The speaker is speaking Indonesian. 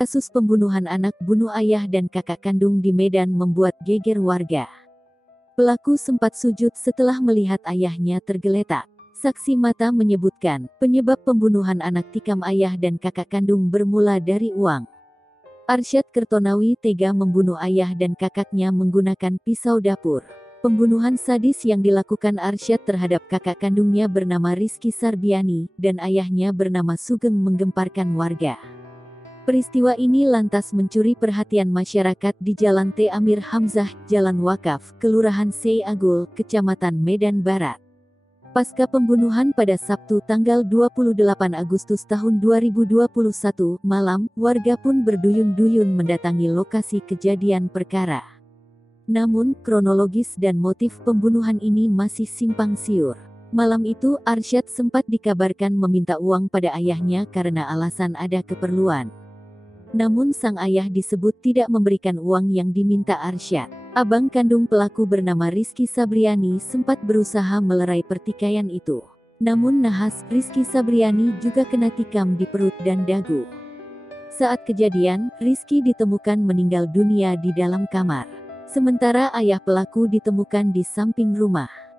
Kasus pembunuhan anak bunuh ayah dan kakak kandung di Medan membuat geger warga. Pelaku sempat sujud setelah melihat ayahnya tergeletak. Saksi mata menyebutkan, penyebab pembunuhan anak tikam ayah dan kakak kandung bermula dari uang. Arsyad Kertonawi tega membunuh ayah dan kakaknya menggunakan pisau dapur. Pembunuhan sadis yang dilakukan Arsyad terhadap kakak kandungnya bernama Rizky Sarbiani, dan ayahnya bernama Sugeng menggemparkan warga. Peristiwa ini lantas mencuri perhatian masyarakat di Jalan T. Amir Hamzah, Jalan Wakaf, Kelurahan Sei Agul, Kecamatan Medan Barat. Pasca pembunuhan pada Sabtu tanggal 28 Agustus tahun 2021 malam, warga pun berduyun-duyun mendatangi lokasi kejadian perkara. Namun, kronologis dan motif pembunuhan ini masih simpang siur. Malam itu, Arsyad sempat dikabarkan meminta uang pada ayahnya karena alasan ada keperluan. Namun sang ayah disebut tidak memberikan uang yang diminta Arsyad. Abang kandung pelaku bernama Rizky Sabriani sempat berusaha melerai pertikaian itu. Namun nahas, Rizky Sabriani juga kena tikam di perut dan dagu. Saat kejadian, Rizky ditemukan meninggal dunia di dalam kamar. Sementara ayah pelaku ditemukan di samping rumah.